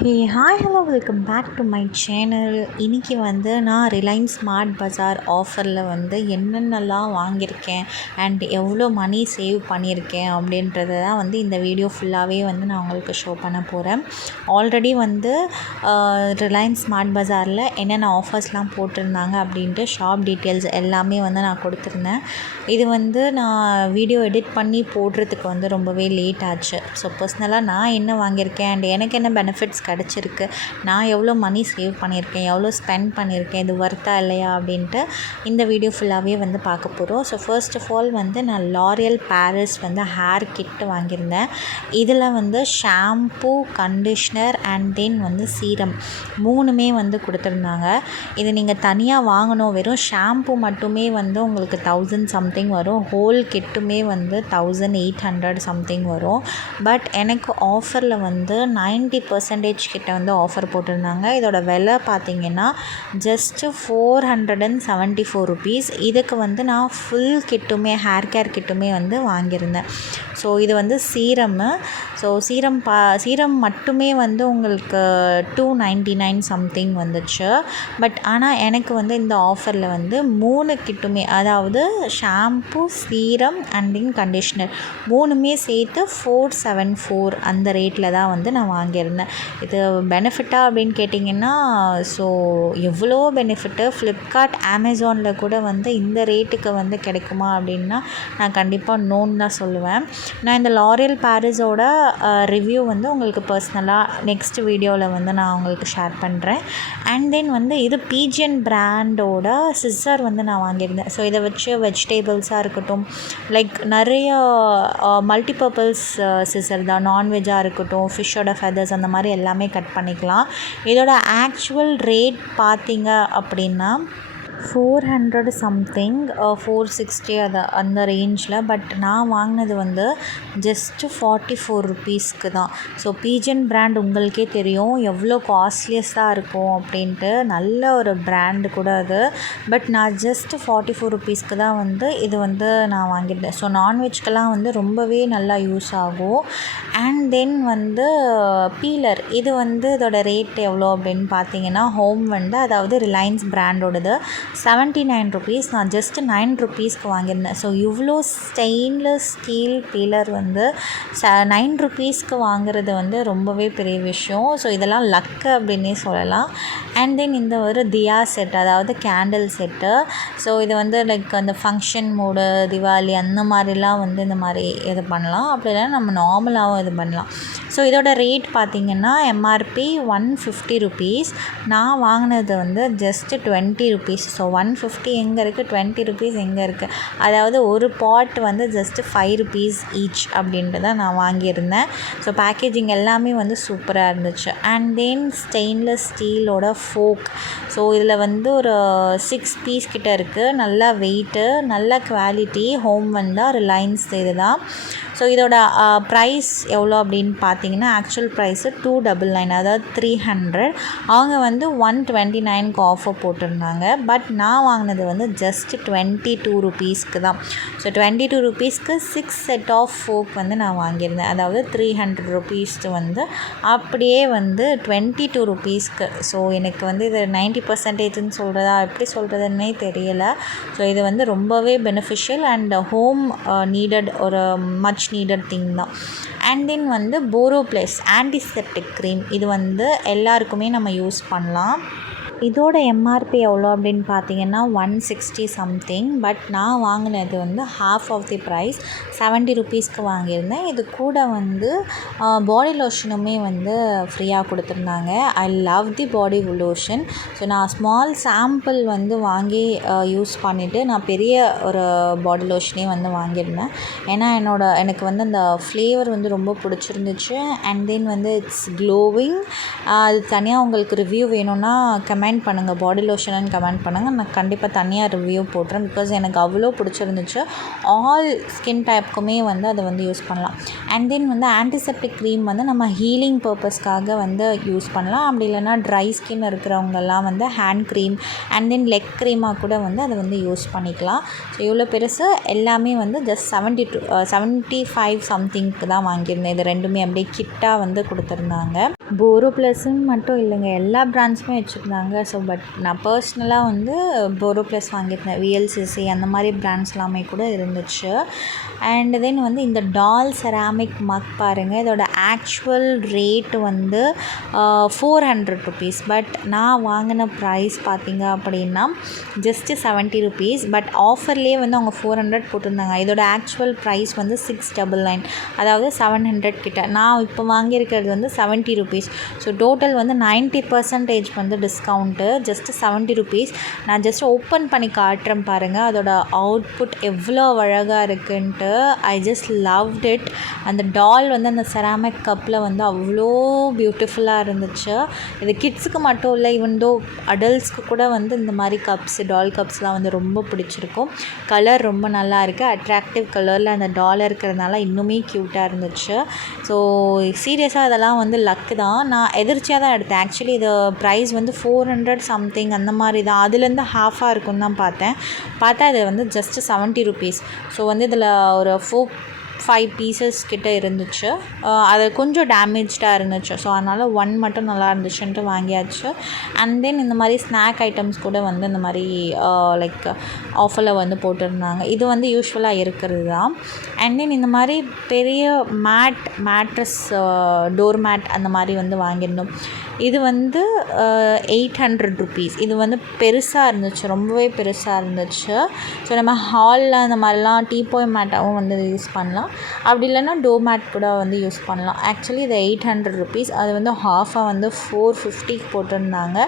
Hey hi hello welcome back to my channel. இன்றைக்கி வந்து நான் ரிலையன்ஸ் ஸ்மார்ட் பஜார் ஆஃபரில் வந்து என்னென்னலாம் வாங்கியிருக்கேன் அண்ட் எவ்வளோ மணி சேவ் பண்ணியிருக்கேன் அப்படின்றத தான் வந்து இந்த வீடியோ ஃபுல்லாகவே வந்து நான் உங்களுக்கு ஷோ பண்ண போகிறேன். ஆல்ரெடி வந்து ரிலையன்ஸ் ஸ்மார்ட் பஜாரில் என்னென்ன ஆஃபர்ஸ்லாம் போட்டிருந்தாங்க அப்படின்ட்டு ஷாப் டீட்டெயில்ஸ் எல்லாமே வந்து நான் கொடுத்துருந்தேன். இது வந்து நான் வீடியோ எடிட் பண்ணி போடுறதுக்கு வந்து ரொம்பவே லேட் ஆச்சு. ஸோ பர்சனலாக நான் என்ன வாங்கியிருக்கேன் அண்ட் எனக்கு என்ன பெனிஃபிட்ஸ் கிடச்சிருக்கு, நான் எவ்வளோ மணி சேவ் பண்ணியிருக்கேன், எவ்வளோ ஸ்பெண்ட் பண்ணியிருக்கேன், இது ஒர்த்தா இல்லையா அப்படின்ட்டு இந்த வீடியோ ஃபுல்லாகவே வந்து பார்க்க போகிறோம். ஸோ ஃபர்ஸ்ட் ஆஃப் ஆல் வந்து நான் லாரியல் பாரிஸ் வந்து ஹேர் கிட் வாங்கியிருந்தேன். இதில் வந்து ஷாம்பூ, கண்டிஷ்னர் அண்ட் தென் வந்து சீரம் மூணுமே வந்து கொடுத்துருந்தாங்க. இது நீங்கள் தனியாக வாங்கணும். வெறும் ஷாம்பூ மட்டுமே வந்து உங்களுக்கு 1000 சம்திங் வரும். ஹோல் கிட்டுமே வந்து 1800 சம்திங் வரும். பட் எனக்கு ஆஃபரில் வந்து 90% கிட்ட வந்து ஆஃபர் போட்டிருந்தாங்க. இதோட விலை பார்த்திங்கன்னா ஜஸ்ட்டு 474 ருபீஸ். இதுக்கு வந்து நான் ஃபுல் கிட்டுமே ஹேர் கேர் கிட்டுமே வந்து வாங்கியிருந்தேன். ஸோ இது வந்து சீரம்மு. ஸோ சீரம் மட்டுமே வந்து உங்களுக்கு 299 சம்திங் வந்துச்சு. பட் ஆனால் எனக்கு வந்து இந்த ஆஃபரில் வந்து 3 கிட்டுமே, அதாவது shampoo, serum and then conditioner மூணுமே சேர்த்து 474 அந்த ரேட்டில் தான் வந்து நான் வாங்கியிருந்தேன். இது பெனிஃபிட்டா அப்படின்னு கேட்டிங்கன்னா, ஸோ எவ்வளோ பெனிஃபிட்டு. ஃப்ளிப்கார்ட், அமேசானில் கூட வந்து இந்த ரேட்டுக்கு வந்து கிடைக்குமா அப்படின்னா நான் கண்டிப்பாக நோன்னு தான் சொல்லுவேன். நான் இந்த லாரியல் பாரிஸோட ரிவ்யூ வந்து உங்களுக்கு பர்சனலாக நெக்ஸ்ட் வீடியோவில் வந்து நான் உங்களுக்கு ஷேர் பண்ணுறேன். அண்ட் தென் வந்து இது பீஜியன் பிராண்டோட சிஸ்ஸர் வந்து நான் வாங்கியிருந்தேன். ஸோ இதை வச்சு வெஜிடேபிள்ஸாக இருக்கட்டும், லைக் நிறைய மல்டிபர்பஸ் சிஸ்ஸர் தான். நான்வெஜ்ஜாக இருக்கட்டும், ஃபிஷ்ஷோட ஃபெதர்ஸ் அந்த மாதிரி எல்லாமே கட் பண்ணிக்கலாம். இதோட ஆக்சுவல் ரேட் பார்த்திங்க அப்படின்னா 400 சம்திங், 460 அந்த ரேஞ்சில். பட் நான் வாங்கினது வந்து ஜஸ்ட்டு 44 ருபீஸ்க்கு தான். ஸோ பீஜன் பிராண்ட் உங்களுக்கே தெரியும் எவ்வளோ காஸ்ட்லியஸாக இருக்கும் அப்படின்ட்டு. நல்ல ஒரு பிராண்டு கூட அது. பட் நான் ஜஸ்ட்டு 44 ருபீஸ்க்கு தான் வந்து இது வந்து நான் வாங்கியிருந்தேன். ஸோ நான்வெஜ்க்கெல்லாம் வந்து ரொம்பவே நல்லா யூஸ் ஆகும். அண்ட் தென் வந்து பீலர், இது வந்து இதோட ரேட் எவ்வளோ அப்படின்னு பார்த்தீங்கன்னா, ஹோம் வந்து அதாவது ரிலையன்ஸ் பிராண்டோடது 79 ருபீஸ். நான் ஜஸ்ட்டு 9 ருபீஸ்க்கு வாங்கியிருந்தேன். ஸோ இவ்வளோ ஸ்டெயின்லெஸ் ஸ்டீல் பீலர் வந்து 9 ருபீஸ்க்கு வாங்குறது வந்து ரொம்பவே பெரிய விஷயம். ஸோ இதெல்லாம் லக்கு அப்படின்னே சொல்லலாம். அண்ட் தென் இந்த ஒரு தியா செட், அதாவது கேண்டில் செட்டு. ஸோ இது வந்து லைக் அந்த ஃபங்க்ஷன் மோடு, திவாலி அந்த மாதிரிலாம் வந்து இந்த மாதிரி இது பண்ணலாம். அப்படி இல்லைனா நம்ம நார்மலாகவும் இது பண்ணலாம். ஸோ இதோட ரேட் பார்த்திங்கன்னா எம்ஆர்பி 150 ருபீஸ். நான் வாங்கினது வந்து ஜஸ்ட்டு 20 ருபீஸ். ஸோ 150 எங்கே இருக்குது, 20 ருபீஸ் எங்கே இருக்குது? அதாவது ஒரு பாட் வந்து ஜஸ்ட்டு 5 ருபீஸ் ஈச் அப்படின்ட்டு தான் நான் வாங்கியிருந்தேன். ஸோ பேக்கேஜிங் எல்லாமே வந்து சூப்பராக இருந்துச்சு. அண்ட் தென் ஸ்டெயின்லெஸ் ஸ்டீலோட ஃபோக். ஸோ இதில் வந்து ஒரு 6 பீஸ் கிட்ட இருக்குது. நல்லா வெயிட்டு, நல்ல குவாலிட்டி. ஹோம் வந்தால் ரிலையன்ஸ் இது தான். ஸோ இதோட ப்ரைஸ் எவ்வளோ அப்படின்னு பார்த்தீங்கன்னா, ஆக்சுவல் ப்ரைஸு 299, அதாவது 300. அவங்க வந்து 129க்கு ஆஃபர் போட்டிருந்தாங்க. பட் நான் வாங்கினது வந்து ஜஸ்ட் 22 ருபீஸ்க்கு தான். ஸோ 22 ருபீஸ்க்கு 6 செட் ஆஃப் ஃபோக் வந்து நான் வாங்கியிருந்தேன். அதாவது 300 ருபீஸ்க்கு வந்து அப்படியே வந்து 22 ருபீஸ்க்கு. ஸோ எனக்கு வந்து இது 90%ன்னு சொல்கிறதா எப்படி சொல்கிறதுன்னே தெரியலை. ஸோ இது வந்து ரொம்பவே பெனிஃபிஷியல் அண்ட் ஹோம் நீடட், ஒரு மச் நீடட் திங் தான். அண்ட் தென் வந்து போரோப்ளஸ் ஆன்டிசெப்டிக் க்ரீம், இது வந்து எல்லாருக்குமே நம்ம யூஸ் பண்ணலாம். இதோட எம்ஆர்பி எவ்வளோ அப்படின்னு பார்த்தீங்கன்னா 160 சம்திங். பட் நான் வாங்கினது வந்து ஹாஃப் ஆஃப் தி ப்ரைஸ், 70 ருபீஸ்க்கு வாங்கியிருந்தேன். இது கூட வந்து பாடி லோஷனுமே வந்து ஃப்ரீயாக கொடுத்துருந்தாங்க. I love the body lotion. So நான் ஸ்மால் சாம்பிள் வந்து வாங்கி யூஸ் பண்ணிவிட்டு நான் பெரிய ஒரு பாடி லோஷனே வந்து வாங்கியிருந்தேன். ஏன்னா எனக்கு வந்து அந்த ஃப்ளேவர் வந்து ரொம்ப பிடிச்சிருந்துச்சு. அண்ட் தென் வந்து இட்ஸ் க்ளோவிங். அது தனியாக உங்களுக்கு ரிவ்யூ வேணும்னா கமெண்ட் கமெண்ட் பண்ணுங்கள், பாடி லோஷன்னு கமெண்ட் பண்ணுங்கள். நான் கண்டிப்பாக தனியாக ரிவ்யூ போடுறேன். பிகாஸ் எனக்கு அவ்வளோ பிடிச்சிருந்துச்சு. ஆல் ஸ்கின் டைப்புக்குமே வந்து அதை வந்து யூஸ் பண்ணலாம். அண்ட் தென் வந்து ஆன்டிசெப்டிக் க்ரீம் வந்து நம்ம ஹீலிங் பர்பஸ்க்காக வந்து யூஸ் பண்ணலாம். அப்படி இல்லைனா ட்ரை ஸ்கின் இருக்கிறவங்கெல்லாம் வந்து hand cream and then leg க்ரீமாக கூட வந்து அதை வந்து யூஸ் பண்ணிக்கலாம். ஸோ இவ்வளோ பெருசு எல்லாமே வந்து ஜஸ்ட் 75 சம்திங்க்கு தான் வாங்கியிருந்தேன். இது ரெண்டுமே அப்படியே கிட்டாக வந்து கொடுத்துருந்தாங்க. போரோ ப்ளஸ்ன்னு மட்டும் இல்லைங்க, எல்லா பிராண்ட்ஸுமே வச்சுருந்தாங்க. ஸோ பட் நான் பர்ஸ்னலாக வந்து போரோ ப்ளஸ் வாங்கியிருந்தேன். விஎல்சிசி அந்த மாதிரி பிராண்ட்ஸ் எல்லாமே கூட இருந்துச்சு. அண்ட் தென் வந்து இந்த டால் செராமிக் மக் பாருங்கள், இதோட ஆக்சுவல் ரேட் வந்து 400 ருபீஸ். பட் நான் வாங்கின ப்ரைஸ் பார்த்திங்க அப்படின்னா ஜஸ்ட்டு 70 ருபீஸ். பட் ஆஃபர்லேயே வந்து அவங்க 400 போட்டிருந்தாங்க. இதோட ஆக்சுவல் ப்ரைஸ் வந்து 699, அதாவது 700 கிட்ட. நான் இப்போ வாங்கியிருக்கிறது வந்து 70 ருபீஸ். ஸோ டோட்டல் வந்து 90% வந்து டிஸ்கவுண்ட்டு, ஜஸ்ட்டு 70 ருபீஸ். நான் ஜஸ்ட் ஓப்பன் பண்ணி காட்டுறேன் பாருங்கள், அதோட அவுட்புட் எவ்வளோ அழகாக இருக்குன்ட்டு. I just loved it. அந்த டால் வந்து அந்த செராமிக் கப்பில் வந்து அவ்வளோ பியூட்டிஃபுல்லாக இருந்துச்சு. இது கிட்ஸுக்கு மட்டும் இல்லை, ஈவன் தோ அடல்ட்ஸ்க்கு கூட வந்து இந்த மாதிரி கப்ஸ், டால் கப்ஸ்லாம் வந்து ரொம்ப பிடிச்சிருக்கும். கலர் ரொம்ப நல்லா இருக்குது, அட்ராக்டிவ் கலரில் அந்த டால் இருக்கிறதுனால இன்னுமே க்யூட்டாக இருந்துச்சு. ஸோ சீரியஸாக இதெல்லாம் வந்து லக்கு தான். நான் எதிர்ச்சியாக தான் எடுத்தேன். ஆக்சுவலி இது ப்ரைஸ் வந்து 400 சம்திங் அந்த மாதிரி தான், அதுலேருந்து ஹாஃபாக இருக்குன்னு தான் பார்த்தா இது வந்து ஜஸ்ட்டு 70 ருபீஸ். ஸோ வந்து இதில் ஒரு 4-5 பீசஸ் கிட்ட இருந்துச்சு. அது கொஞ்சம் டேமேஜ்டாக இருந்துச்சு. ஸோ அதனால் 1 மட்டும் நல்லா இருந்துச்சுன்ட்டு வாங்கியாச்சு. அண்ட் தென் இந்த மாதிரி ஸ்நாக் ஐட்டம்ஸ் கூட வந்து இந்த மாதிரி லைக் ஆஃபரில் வந்து போட்டிருந்தாங்க. இது வந்து யூஸ்வலாக இருக்கிறது தான். அண்ட் தென் இந்த மாதிரி பெரிய மேட்ரஸ் டோர் மேட் அந்த மாதிரி வந்து வாங்கியிருந்தோம். இது வந்து 800 ருபீஸ். இது வந்து பெருசாக இருந்துச்சு, ரொம்பவே பெருசாக இருந்துச்சு. ஸோ நம்ம ஹாலில் அந்த மாதிரிலாம் டீபாய் மேட்டாகவும் வந்து யூஸ் பண்ணலாம். அப்படி இல்லைன்னா டோர் மேட் கூட வந்து யூஸ் பண்ணலாம். ஆக்சுவலி இது 800 ருபீஸ். அது வந்து ஹாஃபாக வந்து 450 போட்டிருந்தாங்க.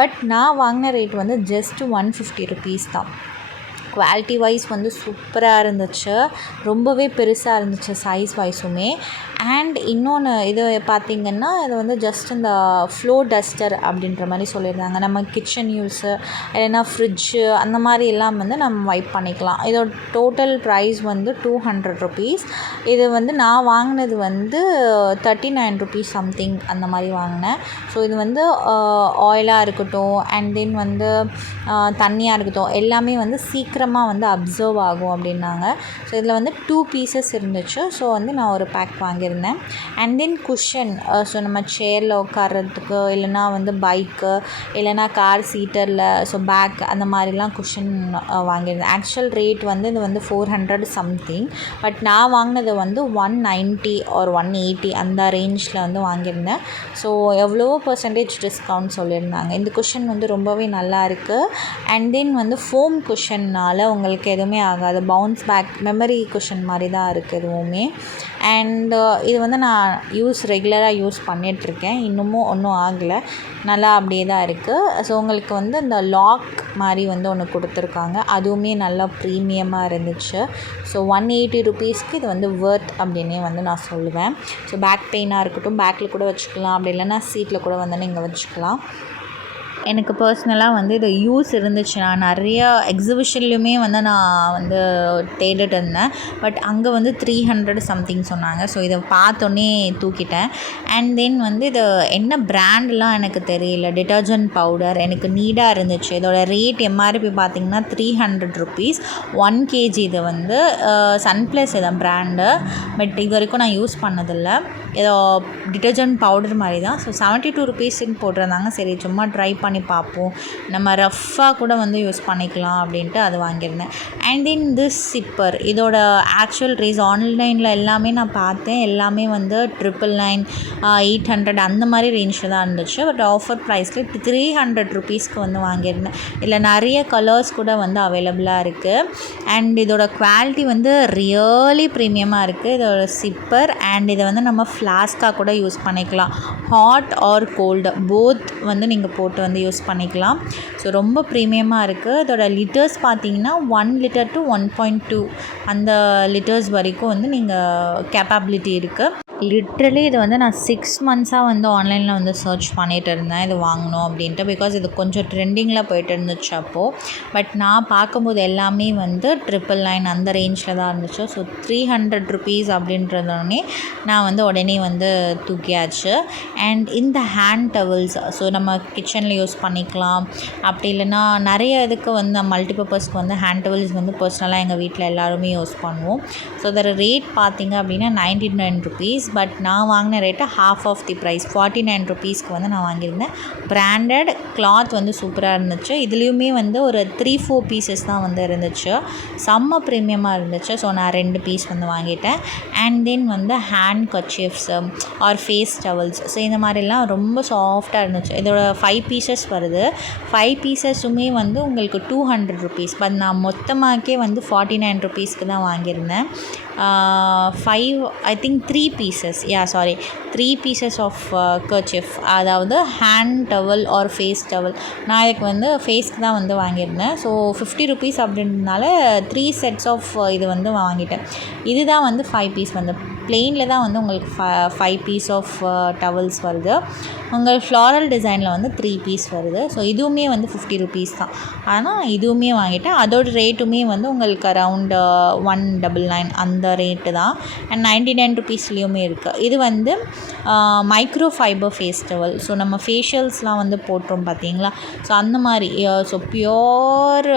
பட் நான் வாங்கின ரேட் வந்து ஜஸ்ட் 150 ருபீஸ் தான். குவாலிட்டி வைஸ் வந்து சூப்பராக இருந்துச்சு, ரொம்பவே பெருசாக இருந்துச்சு சைஸ் வைஸுமே. அண்ட் இன்னொன்று இது பார்த்திங்கன்னா இது வந்து ஜஸ்ட் இந்த ஃப்ளோர் டஸ்டர் அப்படின்ற மாதிரி சொல்லியிருந்தாங்க. நம்ம கிச்சன் யூஸு இல்லைன்னா ஃப்ரிட்ஜு அந்த மாதிரி எல்லாம் வந்து நம்ம வைப் பண்ணிக்கலாம். இதோட டோட்டல் ப்ரைஸ் வந்து 200 ருபீஸ். இது வந்து நான் வாங்கினது வந்து 39 ருபீஸ் சம்திங் அந்த மாதிரி வாங்கினேன். ஸோ இது வந்து ஆயிலாக இருக்கட்டும் அண்ட் தென் வந்து தண்ணியாக இருக்கட்டும் எல்லாமே வந்து சீக்கிரமாக வந்து அப்சர்வ் ஆகும் அப்படின்னாங்க. ஸோ இதில் வந்து 2 பீசஸ் இருந்துச்சு. ஸோ வந்து நான் ஒரு பேக் வாங்கியிருந்தேன். அண்ட் தென் குஷன், ஸோ நம்ம சேரில் உட்கார்றதுக்கு இல்லைனா வந்து பைக்கு இல்லைனா கார் சீட்டரில் ஸோ பேக் அந்த மாதிரிலாம் குஷன் வாங்கியிருந்தேன். ஆக்சுவல் ரேட் வந்து இது வந்து 400 சம்திங். பட் நான் வாங்கினது வந்து 190 or 180 அந்த ரேஞ்சில் வந்து வாங்கியிருந்தேன். ஸோ எவ்வளோ பர்சன்டேஜ் டிஸ்கவுண்ட் சொல்லியிருந்தாங்க. இந்த குஷன் வந்து ரொம்பவே நல்லா இருக்குது. அண்ட் தென் வந்து ஃபோம் குஷன்னால் உங்களுக்கு எதுவுமே ஆகாது, பவுன்ஸ் பேக் மெமரி குஷன் மாதிரி தான் இருக்குது எதுவுமே. அண்ட் இது வந்து நான் ரெகுலராக யூஸ் பண்ணிகிட்ருக்கேன். இன்னமும் ஒன்றும் ஆகலை, நல்லா அப்படியே தான் இருக்குது. ஸோ உங்களுக்கு வந்து இந்த லாக் மாதிரி வந்து ஒன்று கொடுத்துருக்காங்க, அதுவுமே நல்லா ப்ரீமியமாக இருந்துச்சு. ஸோ 180 ருபீஸ்க்கு இது வந்து வர்த் அப்படின்னே வந்து நான் சொல்லுவேன். ஸோ பேக் பெயினாக இருக்கட்டும் பேக்கில் கூட வச்சுக்கலாம், அப்படி இல்லைன்னா சீட்டில் கூட வந்து நீங்கள் வச்சுக்கலாம். எனக்கு பர்சனலாக வந்து இது யூஸ் இருந்துச்சு. நான் நிறைய எக்ஸிபிஷன்லையுமே வந்து நான் வந்து தேடிட்டு இருந்தேன். பட் அங்கே வந்து 300 சம்திங் சொன்னாங்க. ஸோ இதை பார்த்தோன்னே தூக்கிட்டேன். அண்ட் தென் வந்து இது என்ன பிராண்ட்லாம் எனக்கு தெரியல, டிட்டர்ஜென்ட் பவுடர் எனக்கு நீடாக இருந்துச்சு. இதோட ரேட் எம்ஆர்பி பார்த்திங்கன்னா 300 ருபீஸ் 1 kg. இது வந்து சன்ப்ளஸ் இதான் பிராண்டு. பட் இது வரைக்கும் நான் யூஸ் பண்ணதில்லை. ஏதோ டிட்டர்ஜென்ட் பவுடர் மாதிரி தான். ஸோ 72 ருபீஸ்ன்னு போட்டிருந்தாங்க. சரி சும்மா ட்ரை பண்ணி பார்ப்போம், நம்ம ரஃப்பாக கூட வந்து யூஸ் பண்ணிக்கலாம் அப்படின்ட்டு அது வாங்கியிருந்தேன். அண்ட் தென் திஸ் சிப்பர், இதோட ஆக்சுவல் ரேஸ் ஆன்லைனில் எல்லாமே நான் பார்த்தேன், எல்லாமே வந்து 999 800 அந்த மாதிரி ரேஞ்சில் தான் இருந்துச்சு. பட் ஆஃபர் ப்ரைஸில் 300 ருபீஸ்க்கு வந்து வாங்கியிருந்தேன். இதில் நிறைய கலர்ஸ் கூட வந்து அவைலபிளாக இருக்குது. அண்ட் இதோட குவாலிட்டி வந்து ரியலி ப்ரீமியமாக இருக்குது இதோட சிப்பர். அண்ட் இதை வந்து நம்ம ஃப்ளாஸ்காக கூட யூஸ் பண்ணிக்கலாம், ஹாட் ஆர் கோல்டு போத் வந்து நீங்கள் போட்டு வந்து வந்து யூஸ் பண்ணிக்கலாம். ஸோ ரொம்ப ப்ரீமியமாக இருக்குது. இதோட லிட்டர்ஸ் பார்த்தீங்கன்னா 1 லிட்டர் to 1.2 அந்த லிட்டர்ஸ் வரைக்கும் வந்து நீங்கள் கேப்பபிலிட்டி இருக்குது. லிட்ரலி இது வந்து நான் 6 மந்த்ஸாக வந்து ஆன்லைனில் வந்து சர்ச் பண்ணிகிட்டு இருந்தேன் இது வாங்கணும் அப்படின்ட்டு. பிகாஸ் இது கொஞ்சம் ட்ரெண்டிங்கில் போய்ட்டு இருந்துச்சு அப்போது. பட் நான் பார்க்கும்போது எல்லாமே வந்து 999 அந்த ரேஞ்சில் தான் இருந்துச்சு. ஸோ 300 ருபீஸ் அப்படின்றதோடனே நான் வந்து உடனே வந்து தூக்கியாச்சு. அண்ட் இந்த ஹேண்ட் டவல்ஸ் ஸோ நம்ம கிச்சனில் யூஸ் பண்ணிக்கலாம். அப்படி இல்லைன்னா நிறைய இதுக்கு வந்து மல்டிபர்பஸ்க்கு வந்து ஹேண்ட் டவல்ஸ் வந்து பர்சனலாக எங்கள் வீட்டில் எல்லாருமே யூஸ் பண்ணுவோம். ஸோ அதோட ரேட் பார்த்திங்க அப்படின்னா 99 ருபீஸ். பட் நான் வாங்கின rate half of the price 49 ருபீஸ்க்கு வந்து நான் வாங்கியிருந்தேன். பிராண்டட் கிளாத் வந்து சூப்பராக இருந்துச்சு. இதுலேயுமே வந்து ஒரு 3-4 பீசஸ் தான் வந்து இருந்துச்சு. செம்ம ப்ரீமியமாக இருந்துச்சு. ஸோ நான் 2 பீஸ் வந்து வாங்கிட்டேன். அண்ட் தென் வந்து handkerchiefs or face towels so இந்த மாதிரிலாம் ரொம்ப சாஃப்டாக இருந்துச்சு. இதோட 5 பீசஸ் வருது. 5 பீசஸுமே வந்து உங்களுக்கு 200 ருபீஸ். பட் நான் மொத்தமாக்கே வந்து 49 ருபீஸ்க்கு தான் வாங்கியிருந்தேன். 3 பீசஸ் ஆஃப் கர்ச்சீஃப், அதாவது hand towel or face towel. நான் இதுக்கு வந்து ஃபேஸ்க்கு தான் வந்து வாங்கியிருந்தேன். ஸோ 50 ருபீஸ் அப்படின்றதுனால 3 செட்ஸ் ஆஃப் இது வந்து வாங்கிட்டேன். இதுதான் வந்து 5 பீஸ் வந்து ப்ளெயினில் தான் வந்து உங்களுக்கு 5 பீஸ் ஆஃப் டவல்ஸ் வருது. உங்கள் ஃப்ளாரல் டிசைனில் வந்து 3 பீஸ் வருது. ஸோ இதுவுமே வந்து 50 ருபீஸ் தான். ஆனால் இதுவுமே வாங்கிட்டேன். அதோட ரேட்டுமே வந்து உங்களுக்கு அரவுண்ட் 199 அந்த ரேட்டு தான். அண்ட் 99 ருபீஸ்லேயுமே இருக்குது. இது வந்து microfibre face towel. So நம்ம ஃபேஷியல்ஸ்லாம் வந்து போட்டுரும் பார்த்தீங்களா, ஸோ அந்த மாதிரி ஸோ பியோர்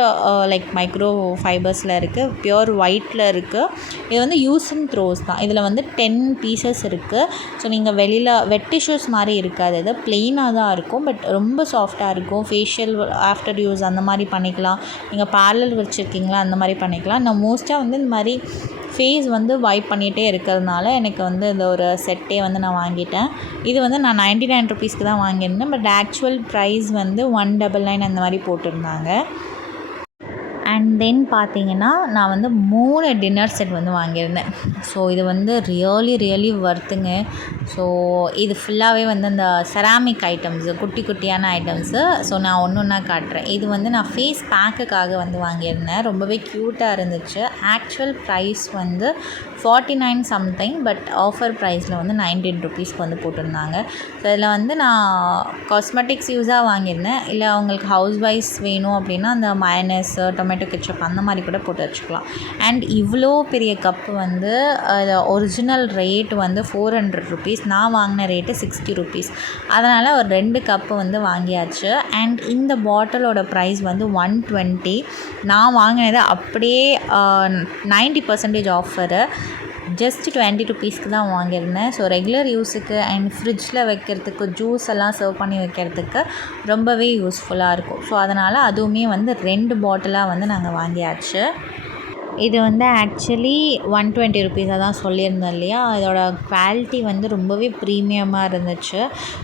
லைக் மைக்ரோ ஃபைபர்ஸில் இருக்குது, பியோர் ஒயிட்டில் இருக்குது. இது வந்து யூஸ் அண்ட் த்ரோஸ் தான். இதில் வந்து 10 பீசஸ் இருக்குது. ஸோ நீங்கள் வெளியில் வெட் டிஷ்யூஸ் மாதிரி இருக்காது, இது ப்ளெயினாக தான் இருக்கும். பட் ரொம்ப சாஃப்டாக இருக்கும். ஃபேஷியல் ஆஃப்டர் யூஸ் அந்த மாதிரி பண்ணிக்கலாம். நீங்கள் பார்லர் வச்சுருக்கீங்களா அந்த மாதிரி பண்ணிக்கலாம். நான் மோஸ்ட்டாக வந்து இந்த மாதிரி ஃபேஸ் வந்து வைப் பண்ணிகிட்டே இருக்கிறதுனால எனக்கு வந்து இந்த ஒரு செட்டே வந்து நான் வாங்கிட்டேன். இது வந்து நான் 99 ருபீஸ்க்கு தான் வாங்கியிருந்தேன். பட் ஆக்சுவல் ப்ரைஸ் வந்து 199 அந்த மாதிரி போட்டிருந்தாங்க. அண்ட் தென் பார்த்தீங்கன்னா நான் வந்து 3 டின்னர் செட் வந்து வாங்கியிருந்தேன். ஸோ இது வந்து ரியலி வர்த்துங்க. ஸோ இது ஃபுல்லாகவே வந்து அந்த செராமிக் ஐட்டம்ஸு, குட்டி குட்டியான ஐட்டம்ஸு. ஸோ நான் ஒன்று ஒன்றா காட்டுறேன். இது வந்து நான் ஃபேஸ் பேக்குக்காக வந்து வாங்கியிருந்தேன். ரொம்பவே க்யூட்டாக இருந்துச்சு. ஆக்சுவல் ப்ரைஸ் வந்து 49 சம்திங். பட் ஆஃபர் ப்ரைஸில் வந்து 19 ருபீஸ்க்கு வந்து போட்டிருந்தாங்க. ஸோ இதில் வந்து நான் காஸ்மெட்டிக்ஸ் யூஸாக வாங்கியிருந்தேன். இல்லை அவங்களுக்கு ஹவுஸ் வைஸ் வேணும் அப்படின்னா அந்த மயனஸ், டொமேட்டோ கெச்சப் அந்த மாதிரி கூட போட்டு வச்சுக்கலாம். அண்ட் இவ்வளோ பெரிய கப்பு வந்து ஒரிஜினல் ரேட் வந்து 400 ருபீஸ். நான் வாங்கின ரேட்டு 60 ருபீஸ். அதனால் ஒரு 2 கப்பு வந்து வாங்கியாச்சு. அண்ட் இந்த பாட்டிலோட ப்ரைஸ் வந்து 120. நான் வாங்கினது அப்படியே 90% ஆஃபரு. ஜஸ்ட் 20 ருபீஸ்க்கு தான் வாங்கியிருந்தேன். ஸோ ரெகுலர் யூஸுக்கு அண்ட் ஃப்ரிட்ஜில் வைக்கிறதுக்கு, ஜூஸ் எல்லாம் சர்வ் பண்ணி வைக்கிறதுக்கு ரொம்பவே யூஸ்ஃபுல்லாக இருக்கும். ஸோ அதனால் அதுவுமே வந்து 2 பாட்டிலாக வந்து நாங்கள் வாங்கியாச்சு. இது வந்து ஆக்சுவலி 120 ருபீஸாக தான் சொல்லியிருந்தேன் இல்லையா. இதோட குவாலிட்டி வந்து ரொம்பவே ப்ரீமியமாக இருந்துச்சு.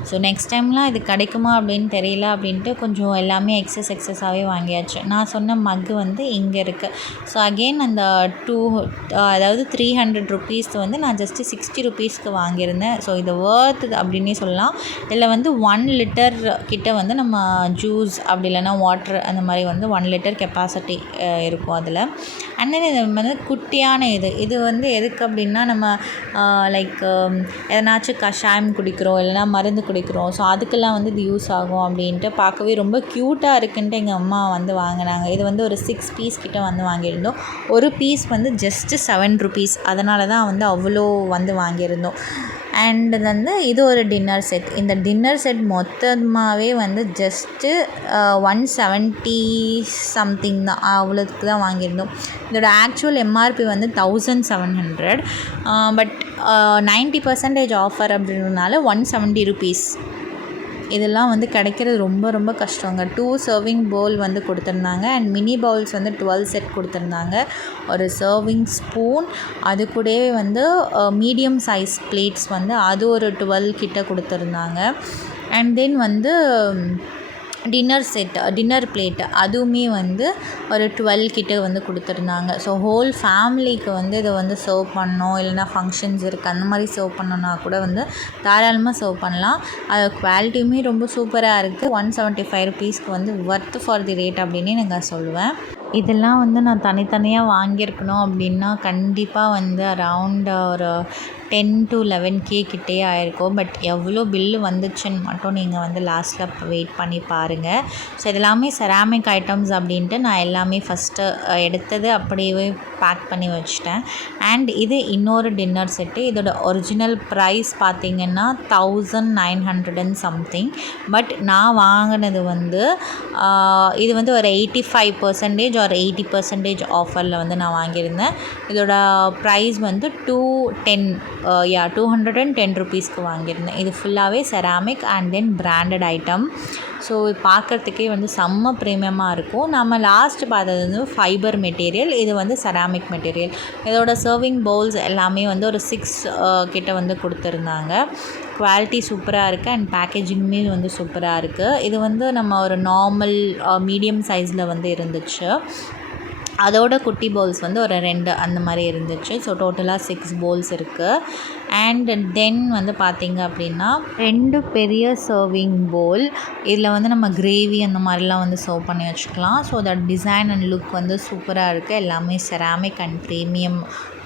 ஸோ நெக்ஸ்ட் டைம்லாம் இது கிடைக்குமா அப்படின்னு தெரியல அப்படின்ட்டு கொஞ்சம் எல்லாமே எக்ஸஸாகவே வாங்கியாச்சு. நான் சொன்ன மக்கு வந்து இங்கே இருக்குது. ஸோ அகெயின் அந்த அதாவது 300 ருபீஸ் வந்து நான் ஜஸ்ட்டு 60 ருபீஸ்க்கு வாங்கியிருந்தேன். ஸோ இது வர்த் அப்படின்னே சொல்லலாம். இதில் வந்து 1 லிட்டர் கிட்ட வந்து நம்ம ஜூஸ் அப்படி இல்லைன்னா வாட்டர் அந்த மாதிரி வந்து 1 லிட்டர் கெப்பாசிட்டி இருக்கும் அதில். அண்ட் தென் இது வந்து குட்டியான இது வந்து எதுக்கு அப்படின்னா நம்ம லைக் எதனாச்சும் கஷாயம் குடிக்கிறோம், இல்லைனா மருந்து குடிக்கிறோம். ஸோ அதுக்கெல்லாம் வந்து இது யூஸ் ஆகும் அப்படின்ட்டு பார்க்கவே ரொம்ப க்யூட்டாக இருக்குன்ட்டு எங்கள் அம்மா வந்து வாங்கினாங்க. இது வந்து ஒரு 6 பீஸ் கிட்ட வந்து வாங்கியிருந்தோம். ஒரு பீஸ் வந்து ஜஸ்ட்டு 7 ருபீஸ். அதனால தான் வந்து அவ்வளோ வந்து வாங்கியிருந்தோம். அண்ட் வந்து இது ஒரு டின்னர் செட். இந்த டின்னர் செட் மொத்தமாகவே வந்து ஜஸ்ட்டு 170 சம்திங் தான், அவ்வளோத்துக்கு தான் வாங்கியிருந்தோம். இதோட ஆக்சுவல் எம்ஆர்பி வந்து 1700. பட் 90% ஆஃபர் அப்படின்றதுனால 170 ருபீஸ். இதெல்லாம் வந்து கிடைக்கிறது ரொம்ப கஷ்டங்க. 2 சர்விங் பவுல் வந்து கொடுத்துருந்தாங்க. அண்ட் மினி பவுல்ஸ் வந்து 12 செட் கொடுத்துருந்தாங்க. ஒரு சர்விங் ஸ்பூன், அது கூடவே வந்து மீடியம் சைஸ் பிளேட்ஸ் வந்து அது ஒரு 12 கிட்ட கொடுத்துருந்தாங்க. அண்ட் தென் வந்து டின்னர் பிளேட்டு அதுவுமே வந்து ஒரு 12 கிட்ட வந்து கொடுத்துருந்தாங்க. ஸோ ஹோல் ஃபேமிலிக்கு வந்து இதை வந்து சர்வ் பண்ணோம், இல்லைனா ஃபங்க்ஷன்ஸ் இருக்குது அந்த மாதிரி சர்வ் பண்ணோன்னா கூட வந்து தாராளமாக சர்வ் பண்ணலாம். அது குவாலிட்டியுமே ரொம்ப சூப்பராக இருக்குது. 175 ருபீஸ்க்கு வந்து ஒர்த் ஃபார் தி ரேட் அப்படின்னே நான் சொல்லுவேன். இதெல்லாம் வந்து நான் தனித்தனியாக வாங்கியிருக்கணும் அப்படின்னா கண்டிப்பாக வந்து அரவுண்ட் ஒரு 10 to 11K கிட்டே ஆயிருக்கும். பட் எவ்வளோ பில்லு வந்துச்சுன்னு மட்டும் நீங்கள் வந்து லாஸ்ட்டில் வெயிட் பண்ணி பாருங்கள். ஸோ இதெல்லாமே செராமிக் ஐட்டம்ஸ் அப்படின்ட்டு நான் எல்லாமே ஃபஸ்ட்டு எடுத்தது அப்படியே பேக் பண்ணி வச்சிட்டேன். அண்ட் இது இன்னொரு டின்னர் செட்டு. இதோட ஒரிஜினல் ப்ரைஸ் பார்த்திங்கன்னா 1900 and something. பட் நான் வாங்கினது வந்து இது வந்து ஒரு 85% ஒரு 80% ஆஃபரில் வந்து நான் வாங்கியிருந்தேன். இதோட ப்ரைஸ் வந்து 210 ருபீஸ்க்கு வாங்கியிருந்தேன். இது ஃபுல்லாகவே ceramic and then branded item. So பார்க்குறதுக்கே வந்து செம்ம ப்ரீமியமாக இருக்கும். நம்ம லாஸ்ட் பார்த்தது வந்து ஃபைபர் மெட்டீரியல், இது வந்து செராமிக் மெட்டீரியல். இதோட சர்விங் பவுல்ஸ் எல்லாமே வந்து ஒரு 6 கிட்ட வந்து கொடுத்துருந்தாங்க. குவாலிட்டி சூப்பராக இருக்குது அண்ட் பேக்கேஜிங்குமே வந்து சூப்பராக இருக்குது. இது வந்து நம்ம ஒரு நார்மல் மீடியம் சைஸில் வந்து இருந்துச்சு. அதோட குட்டி பவுல்ஸ் வந்து ஒரு 2 அந்த மாதிரி இருந்துச்சு. ஸோ டோட்டலாக 6 பவுல்ஸ் இருக்குது. அண்ட் தென் வந்து பார்த்திங்க அப்படின்னா 2 பெரிய சர்விங் பவுல். இதில் வந்து நம்ம கிரேவி அந்த மாதிரிலாம் வந்து சர்வ் பண்ணி வச்சுக்கலாம். ஸோ அதோட டிசைன் அண்ட் லுக் வந்து சூப்பராக இருக்குது. எல்லாமே செராமிக் அண்ட் ப்ரீமியம்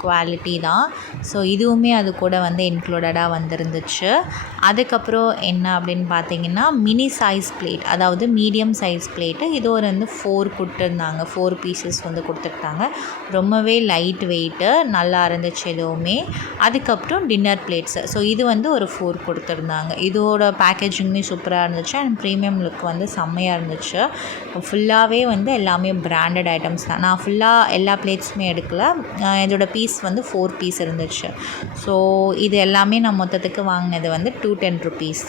குவாலிட்டி தான். ஸோ இதுவுமே அது கூட வந்து இன்க்ளூடடாக வந்துருந்துச்சு. அதுக்கப்புறம் என்ன அப்படின்னு பார்த்தீங்கன்னா மினி சைஸ் பிளேட், அதாவது மீடியம் சைஸ் பிளேட்டு. இது ஒரு வந்து 4 கொடுத்துருந்தாங்க. 4 பீசஸ் வந்து கொடுத்துருந்தாங்க. ரொம்பவே லைட் வெயிட்டு, நல்லா இருந்துச்சு இதுவுமே. அதுக்கப்புறம் டின்னர் பிளேட்ஸு. ஸோ இது வந்து ஒரு 4 கொடுத்துருந்தாங்க. இதோட பேக்கேஜிங்குமே சூப்பராக இருந்துச்சு அண்ட் ப்ரீமியம் லுக் வந்து செம்மையாக இருந்துச்சு. ஃபுல்லாகவே வந்து எல்லாமே பிராண்டட் ஐட்டம்ஸ் தான். நான் ஃபுல்லாக எல்லா பிளேட்ஸுமே எடுக்கல. இதோட பீஸ் வந்து 4 பீஸ் இருந்துச்சு. ஸோ இது எல்லாமே நான் மொத்தத்துக்கு வாங்கினது வந்து 210 ருபீஸ்.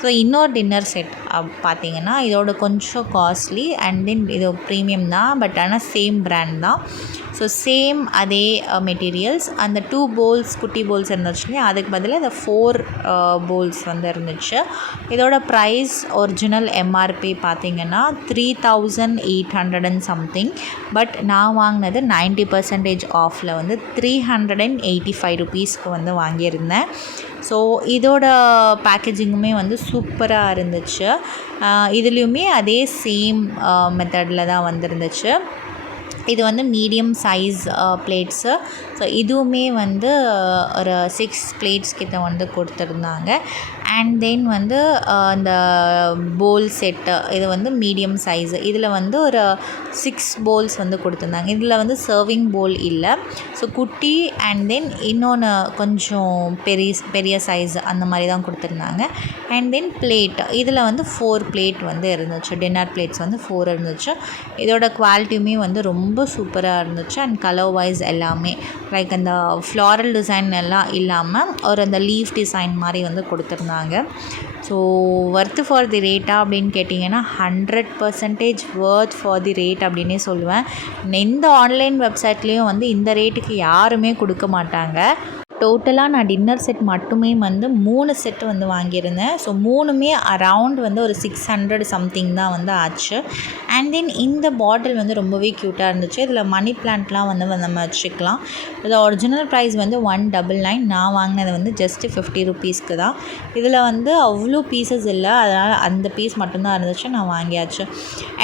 ஸோ இன்னொரு டின்னர் செட் பார்த்திங்கன்னா இதோட கொஞ்சம் காஸ்ட்லி அண்ட் தென் இது ப்ரீமியம் தான். பட் ஆனால் சேம் பிராண்ட் தான். ஸோ சேம் அதே மெட்டீரியல்ஸ். அந்த 2 பவுல்ஸ் குட்டி பவுல்ஸ் இருந்துச்சு, அதுக்கு பதிலாக இந்த 4 பவுல்ஸ் வந்து இருந்துச்சு. இதோட ப்ரைஸ் ஒரிஜினல் எம்ஆர்பி பார்த்திங்கன்னா 3800 and something. பட் நான் வாங்கினது 90% ஆஃபில் வந்து 385 ருபீஸ்க்கு வந்து வாங்கியிருந்தேன். ஸோ இதோட பேக்கேஜிங்குமே வந்து சூப்பராக இருந்துச்சு. இதுலேயுமே அதே சேம் மெத்தடில் தான் வந்துருந்துச்சு. இது வந்து மீடியம் சைஸ் பிளேட்ஸு. ஸோ இதுவுமே வந்து ஒரு 6 பிளேட்ஸ் கிட்ட வந்து கொடுத்துருந்தாங்க. அண்ட் தென் வந்து இந்த போல் செட்டு, இது வந்து மீடியம் சைஸு. இதில் வந்து ஒரு 6 பவுல்ஸ் வந்து கொடுத்துருந்தாங்க. இதில் வந்து சர்விங் பவுல் இல்லை. ஸோ குட்டி அண்ட் தென் இன்னொன்று கொஞ்சம் பெரிய சைஸு அந்த மாதிரி தான் கொடுத்துருந்தாங்க. அண்ட் தென் பிளேட், இதில் வந்து 4 பிளேட் வந்து இருந்துச்சு. டின்னர் பிளேட்ஸ் வந்து 4 இருந்துச்சு. இதோட குவாலிட்டியுமே வந்து ரொம்ப சூப்பராக இருந்துச்சு. அண்ட் கலர் வைஸ் எல்லாமே லைக் அந்த ஃப்ளாரல் டிசைன் எல்லாம் இல்லாமல் ஒரு அந்த லீஃப் டிசைன் மாதிரி வந்து கொடுத்துருந்தாங்க. ஸோ ஒர்த் ஃபார் தி ரேட்டா அப்படின்னு கேட்டிங்கன்னா 100% ஒர்த் ஃபார் தி ரேட் அப்படின்னே சொல்லுவேன். எந்த ஆன்லைன் வெப்சைட்லேயும் வந்து இந்த ரேட்டுக்கு யாருமே கொடுக்க மாட்டாங்க. டோட்டலாக நான் டின்னர் செட் மட்டுமே வந்து 3 செட்டு வந்து வாங்கியிருந்தேன். ஸோ 3மே அரவுண்ட் வந்து ஒரு 600 சம்திங் தான் வந்து ஆச்சு. அண்ட் தென் இந்த பாட்டில் வந்து ரொம்பவே க்யூட்டாக இருந்துச்சு. இதில் மணி பிளான்ட்லாம் வந்து நம்ம வச்சுக்கலாம். இது ஒரிஜினல் ப்ரைஸ் வந்து 199. நான் வாங்கினது வந்து ஜஸ்ட்டு 50 ருபீஸ்க்கு தான். இதில் வந்து அவ்வளோ பீசஸ் இல்லை, அதனால் அந்த பீஸ் மட்டும்தான் இருந்துச்சு, நான் வாங்கியாச்சு.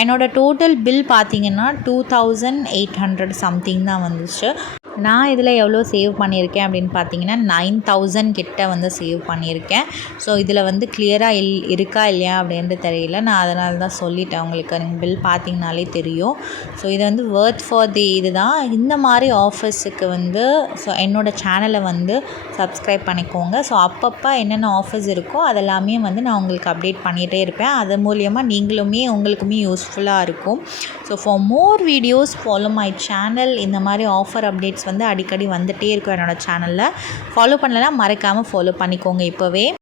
என்னோடய டோட்டல் பில் பார்த்திங்கன்னா 2800 சம்திங் தான் வந்துச்சு. நான் இதில் எவ்வளோ சேவ் பண்ணியிருக்கேன் அப்படின்னு பார்த்தீங்கன்னா 9000 கிட்ட வந்து சேவ் பண்ணியிருக்கேன். ஸோ இதில் வந்து கிளியராக இருக்கா இல்லையா அப்படின்ட்டு தெரியல. நான் அதனால தான் சொல்லிட்டேன் உங்களுக்கு. நீங்கள் பில் பார்த்தீங்கனாலே தெரியும். ஸோ இது வந்து ஒர்த் ஃபார் தி இது தான். இந்த மாதிரி ஆஃபர்ஸுக்கு வந்து ஸோ என்னோடய சேனலை வந்து சப்ஸ்கிரைப் பண்ணிக்கோங்க. ஸோ அப்பப்போ என்னென்ன ஆஃபர்ஸ் இருக்கோ அதெல்லாமே வந்து நான் உங்களுக்கு அப்டேட் பண்ணிகிட்டே இருப்பேன். அது மூலியமாக உங்களுக்குமே யூஸ்ஃபுல்லாக இருக்கும். So for more videos follow my channel. இந்த மாதிரி ஆஃபர் அப்டேட்ஸ் வந்து அடிக்கடி வந்துகிட்டே இருக்கும் என்னோடய சேனலில். ஃபாலோ பண்ணலைன்னா மறக்காமல் ஃபாலோ பண்ணிக்கோங்க இப்போவே.